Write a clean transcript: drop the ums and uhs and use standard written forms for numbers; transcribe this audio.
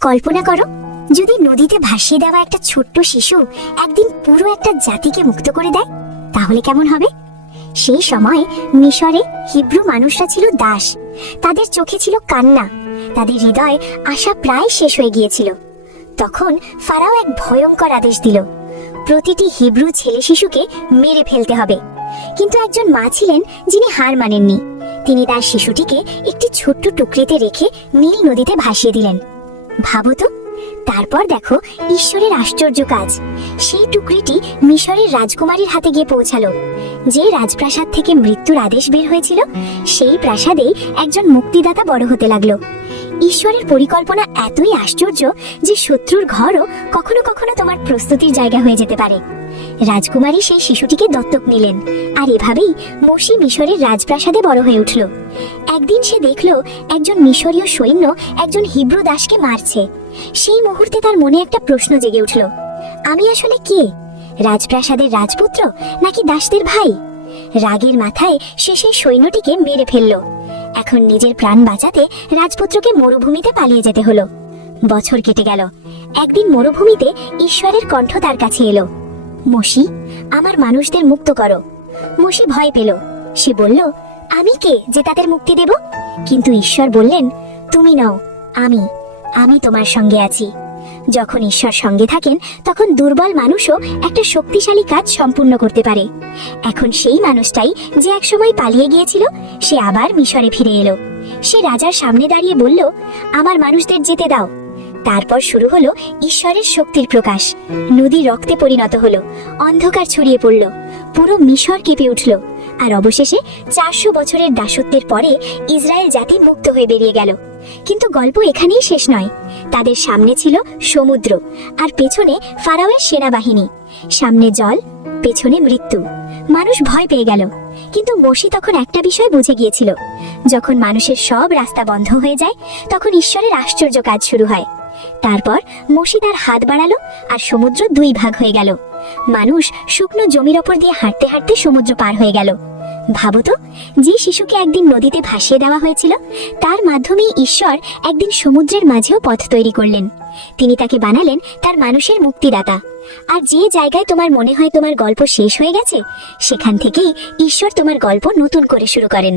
কল্পনা করো, যদি নদীতে ভাসিয়ে দেওয়া একটা ছোট্ট শিশু একদিন পুরো একটা জাতিকে মুক্ত করে দেয়, তাহলে কেমন হবে? সেই সময় মিশরে হিব্রু মানুষরা ছিল দাস। তাদের চোখে ছিল কান্না, তাদের হৃদয়ে আশা প্রায় শেষ হয়ে গিয়েছিল। তখন ফারাও এক ভয়ঙ্কর আদেশ দিল, প্রতিটি হিব্রু ছেলে শিশুকে মেরে ফেলতে হবে। কিন্তু একজন মা ছিলেন যিনি হার মানেননি। তিনি তার শিশুটিকে একটি ছোট্ট টুকরিতে রেখে নীল নদীতে ভাসিয়ে দিলেন। ভাবো তো, তারপর দেখো ঈশ্বরের আশ্চর্য কাজ। সেই টুকরিটি মিশরের রাজকুমারীর হাতে গিয়ে পৌঁছালো। যে রাজপ্রাসাদ থেকে মৃত্যুর আদেশ বের হয়েছিল, সেই প্রাসাদেই একজন মুক্তিদাতা বড় হতে লাগলো। ঈশ্বরের পরিকল্পনা এতই আশ্চর্য যে শত্রুর ঘরও কখনো কখনো তোমার প্রস্তুতির জায়গা হয়ে যেতে পারে। রাজকুমারী সেই শিশুটিকে দত্তক নিলেন, আর এভাবেই মোশি মিশরের রাজপ্রাসাদে বড় হয়ে উঠল। একদিন সে দেখল একজন মিশরীয় সৈন্য একজন হিব্রু দাসকে মারছে। সেই মুহূর্তে তার মনে একটা প্রশ্ন জেগে উঠল, আমি আসলে কে? রাজপ্রাসাদের রাজপুত্র নাকি দাসদের ভাই? রাগের মাথায় সে সেই সৈন্যটিকে মেরে ফেলল। এখন নিজের প্রাণ বাঁচাতে রাজপুত্রকে মরুভূমিতে পালিয়ে যেতে হলো। বছর কেটে গেল। একদিন মরুভূমিতে ঈশ্বরের কণ্ঠ তার কাছে এলো, মোশি, আমার মানুষদের মুক্ত করো। মোশি ভয় পেল। সে বলল, আমি কে যে তাদের মুক্তি দেব? কিন্তু ঈশ্বর বললেন, তুমি নও, আমি তোমার সঙ্গে আছি। যখন ঈশ্বর সঙ্গে থাকেন, তখন দুর্বল মানুষও একটা শক্তিশালী কাজ সম্পূর্ণ করতে পারে। এখন সেই মানুষটাই যে একসময় পালিয়ে গিয়েছিল, সে আবার মিশরে ফিরে এলো। সে রাজার সামনে দাঁড়িয়ে বলল, আমার মানুষদের যেতে দাও। তারপর শুরু হলো ঈশ্বরের শক্তির প্রকাশ। নদী রক্তে পরিণত হলো, অন্ধকার ছড়িয়ে পড়ল, পুরো মিশর কেঁপে উঠল। আর অবশেষে 400 বছরের দাসত্বের পরে ইসরায়েল জাতি মুক্ত হয়ে বেরিয়ে গেল। কিন্তু গল্প এখানেই শেষ নয়। তাদের সামনে ছিল সমুদ্র, আর পেছনে ফারাওয়ের সেনাবাহিনী। সামনে জল, পেছনে মৃত্যু। মানুষ ভয় পেয়ে গেল। কিন্তু মোশি তখন একটা বিষয় বুঝে গিয়েছিল, যখন মানুষের সব রাস্তা বন্ধ হয়ে যায়, তখন ঈশ্বরের আশ্চর্য কাজ শুরু হয়। তারপর মোশি তার হাত বাড়ালো, আর সমুদ্র 2 ভাগ হয়ে গেল। মানুষ শুকনো জমির ওপর দিয়ে হাঁটতে হাঁটতে সমুদ্র পার হয়ে গেল। ভাবো তো, যে শিশুকে একদিন নদীতে ভাসিয়ে দেওয়া হয়েছিল, তার মাধ্যমে ঈশ্বর একদিন সমুদ্রের মাঝেও পথ তৈরি করলেন। তিনি তাকে বানালেন তার মানুষের মুক্তিদাতা। আর যে জায়গায় তোমার মনে হয় তোমার গল্প শেষ হয়ে গেছে, সেখান থেকেই ঈশ্বর তোমার গল্প নতুন করে শুরু করেন।